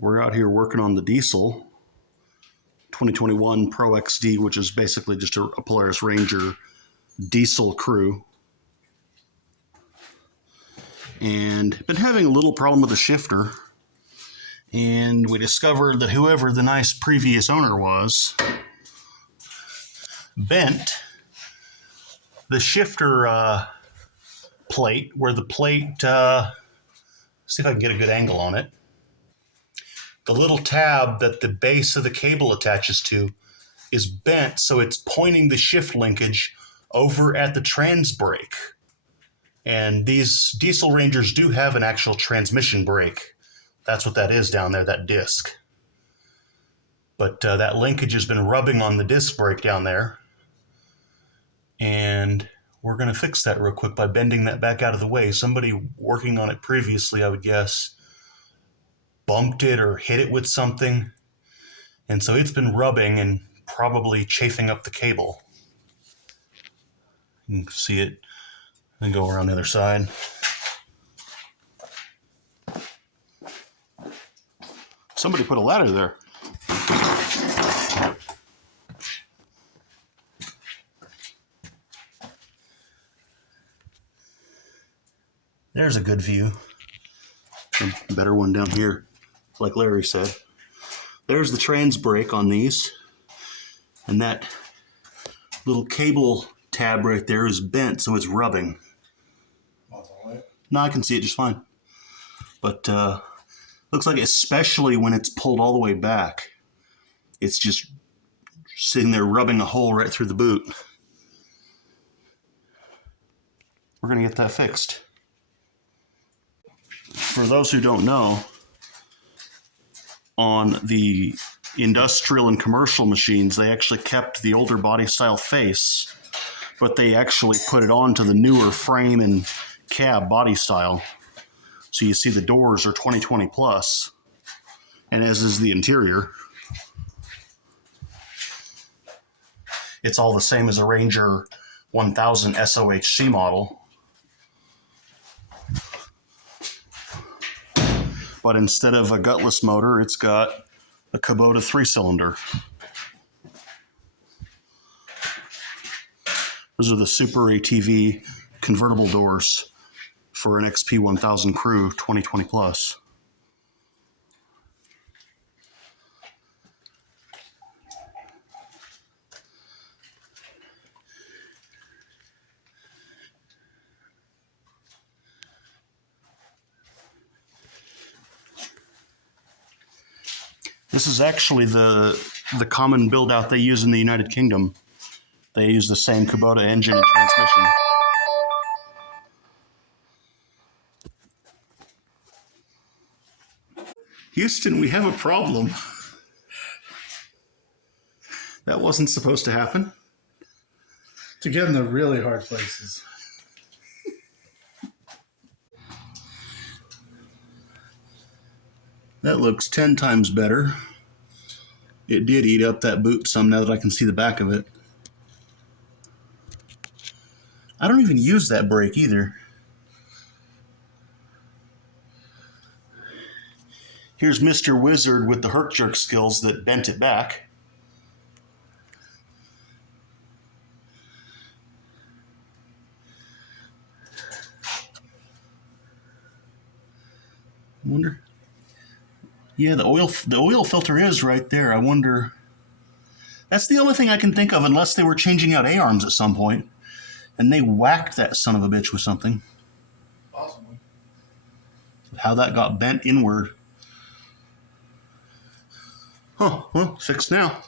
We're out here working on the diesel 2021 Pro XD, which is basically just a Polaris Ranger diesel crew. And been having a little problem with the shifter. And we discovered that whoever the nice previous owner was bent the shifter plate, where the plate, see if I can get a good angle on it. The little tab that the base of the cable attaches to is bent, so it's pointing the shift linkage over at the trans brake. And these diesel Rangers do have an actual transmission brake. That's what that is down there, that disc. But that linkage has been rubbing on the disc brake down there. And we're going to fix that real quick by bending that back out of the way. Somebody working on it previously, I would guess, bumped it or hit it with something. And so it's been rubbing and probably chafing up the cable. You can see it and go around the other side. Somebody put a ladder there. There's a good view. A better one down here, like Larry said. There's the trans brake on these. And that little cable tab right there is bent, so it's rubbing. No, I can see it just fine. But looks like especially when it's pulled all the way back, it's just sitting there rubbing a hole right through the boot. We're going to get that fixed. For those who don't know, on the industrial and commercial machines, they actually kept the older body style face, but they actually put it onto the newer frame and cab body style. So you see the doors are 2020 plus, and as is the interior. It's all the same as a Ranger 1000 SOHC model. But instead of a gutless motor, it's got a Kubota 3-cylinder. Those are the Super ATV convertible doors for an XP 1000 crew 2020 plus. This is actually the common build out they use in the United Kingdom. They use the same Kubota engine and transmission. Houston, we have a problem. That wasn't supposed to happen. To get in the really hard places. That looks 10 times better. It did eat up that boot some now that I can see the back of it. I don't even use that brake either. Here's Mr. Wizard with the herc jerk skills that bent it back. I wonder. Yeah, the oil filter is right there. I wonder. That's the only thing I can think of, unless they were changing out A-arms at some point, and they whacked that son of a bitch with something. Possibly. How that got bent inward. Huh, well, fixed now.